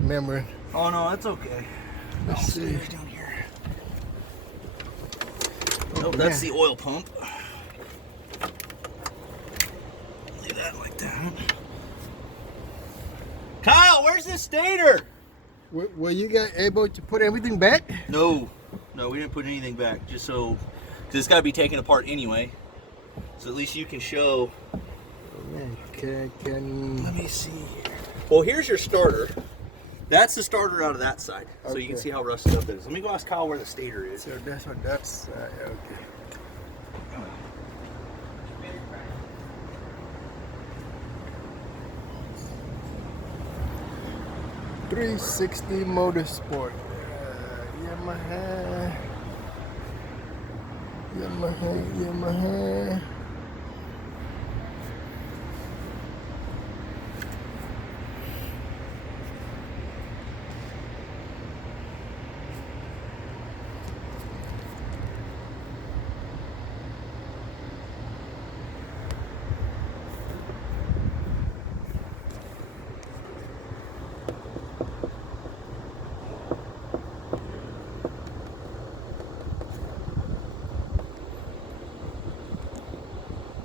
remembering. Oh no, that's okay. Let's see. Down here. Oh, that's the oil pump. Leave that like that. Kyle, where's the stator? Were you guys able to put everything back? No, we didn't put anything back. Just so, because it's got to be taken apart anyway. So at least you can show. Can Let me see here. Well, here's your starter. That's the starter out of that side. So you can see how rusted up it is. Let me go ask Kyle where the stator is. So that's what that's okay. 360 Motorsport. Yamaha.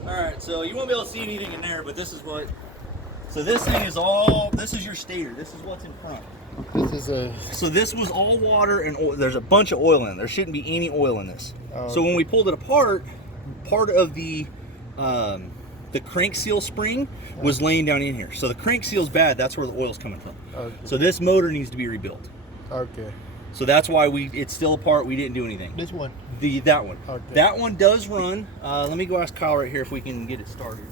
Alright, so you won't be able to see anything in there, but this is what. So this thing is all. This is your stator. This is what's in front. This is a. So this was all water and oil. There's a bunch of oil in it. There shouldn't be any oil in this. So when we pulled it apart, part of the crank seal spring was laying down in here. So the crank seal's bad. That's where the oil's coming from. Okay. So this motor needs to be rebuilt. Okay. So that's why it's still apart. We didn't do anything. This one. That one. Okay. That one does run. Let me go ask Kyle right here if we can get it started.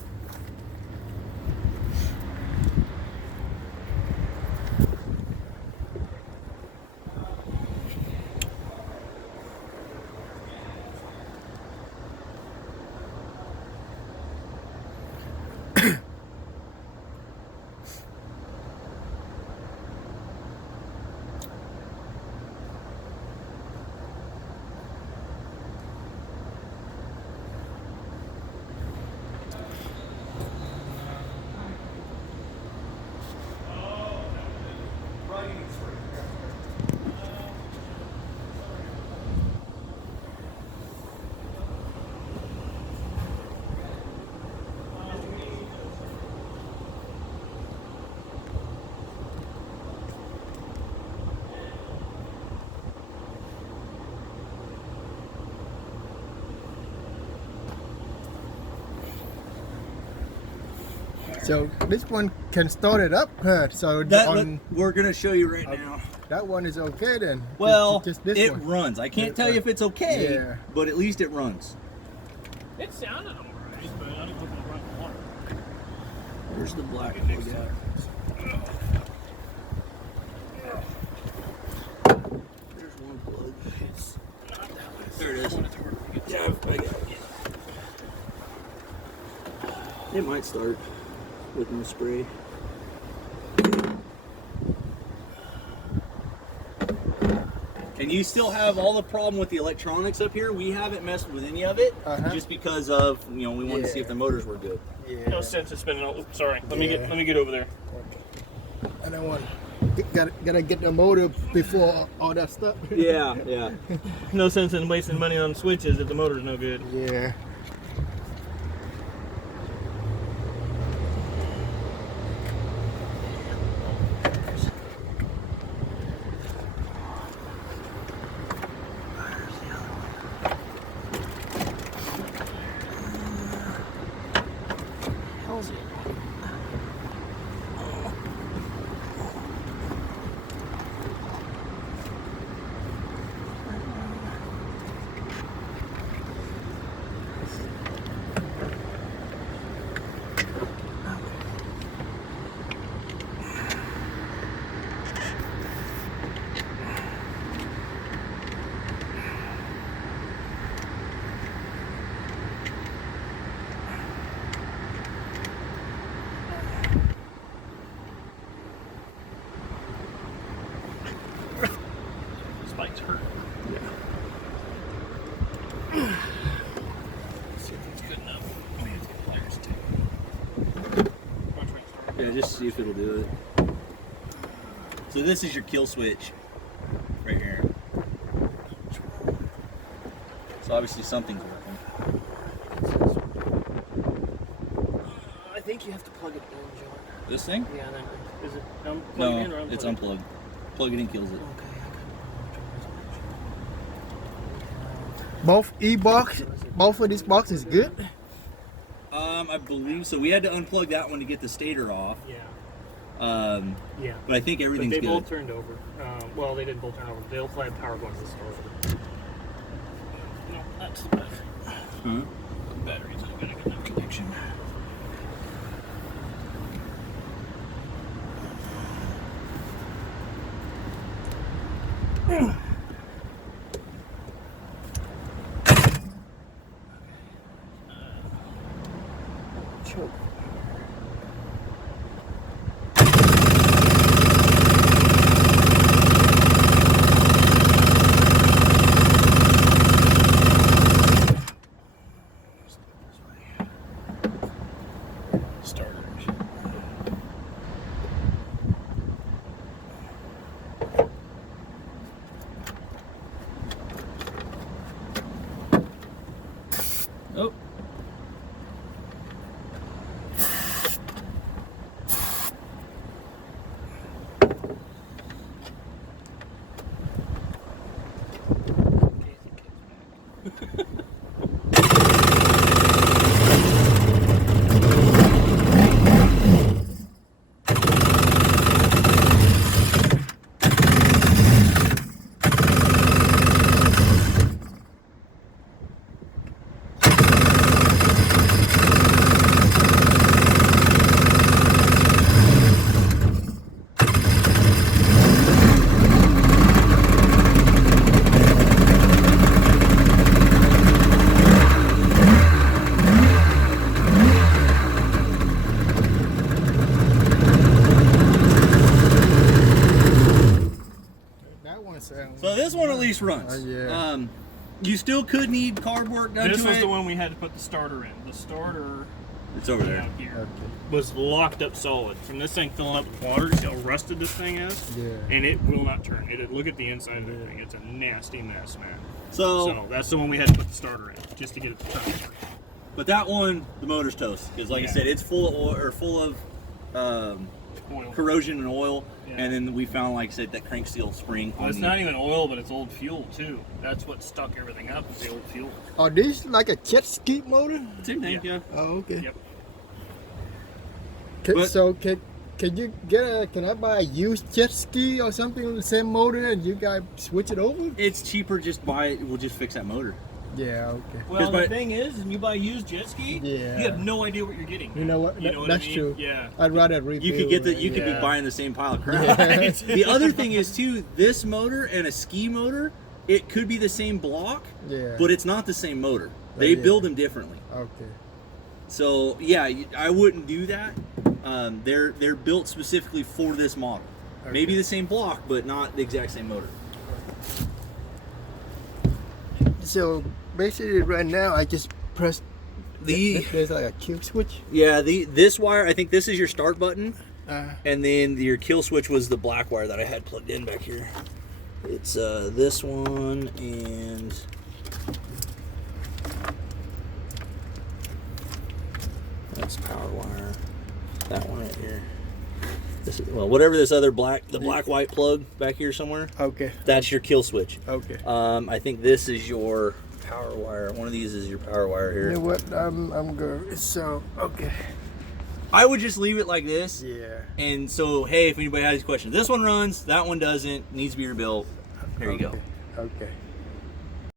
So this one can start it up. So we're gonna show you right now. That one is okay then. Well, just this it one. runs. I can't tell you if it's okay, but at least it runs. It sounded alright, but I don't know if it'll run water. Where's the black plug at? There's one plug. It's not that one. There it is. Yeah, I got it. It might start with no spray. And you still have all the problem with the electronics up here. We haven't messed with any of it just because of, we wanted to see if the motors were good. Yeah. No sense in spinning. Oops, sorry. Let me get over there. Okay. I don't want. Gotta get the motor before all that stuff. Yeah. No sense in wasting money on switches if the motor's no good. Yeah. Spikes hurt. Let's see if it's good enough. Oh, yeah, it's got pliers too. Yeah, just see if it'll do it. So this is your kill switch right here. So obviously something's working. I think you have to plug it in, John. This thing? Yeah, then is it plugged No, in or unplugged? it's unplugged. Plug it in kills it. Okay, Both e-box, both of these boxes good? I believe so. We had to unplug that one to get the stator off. yeah. But I think But everything's they good. both turned over. Well, they didn't both turn over. They all had power going to the starter. No, that's the back. Huh? The batteries are gonna get no connection. Choke. Starters. Oh. That one sounds. So this one at least runs. Yeah. You still could need carb work done This to was it. the one we had to put the starter in. The starter It's over there. down here Okay. was locked up solid. From this thing filling up with water, see how rusted this thing is? Yeah. And it will not turn. Look at the inside of the thing. It's a nasty mess, man. So, So that's the one we had to put the starter in, just to get it to turn. but that one, the motor's toast because, like I Yeah. said, it's full of oil, or full of Oil. corrosion and oil. Yeah. And then we found, like I said, that crank steel spring. Well, on it's the- not even oil, but it's old fuel too. That's what stuck everything up. Is the old fuel. Are these like a jet ski motor? Same thing, yeah. Oh, okay. Yep. But- So can you get can I buy a used jet ski or something on the same motor and you guys switch it over? It's cheaper just buy it. We'll just fix that motor. Yeah, okay. Well, by- the thing is, when you buy used jet ski, Yeah. you have no idea what you're getting. You know what? You know what That's I mean? true. Yeah. I'd rather rebuild. You could get the. it. You could be Yeah. buying the same pile of crap. Yeah. The other thing is too. This motor and a ski motor, it could be the same block, Yeah. but it's not the same motor. They Yeah. build them differently. Okay. So yeah, I wouldn't do that. They're built specifically for this model. Okay. Maybe the same block, but not the exact same motor. So basically, right now I just press. The There's like a kill switch. yeah, this wire. I think this is your start button, Uh, and then your kill switch was the black wire that I had plugged in back here. It's this one and that's power wire. That one right here. This is, well, whatever this other black white plug back here somewhere. okay. That's your kill switch. Okay. I think this is your power wire. One of these is your power wire You here. know what? I'm good. So okay. I would just leave it like this. Yeah. And so, hey, if anybody has questions, this one runs, that one doesn't, needs to be rebuilt. There you go. Okay.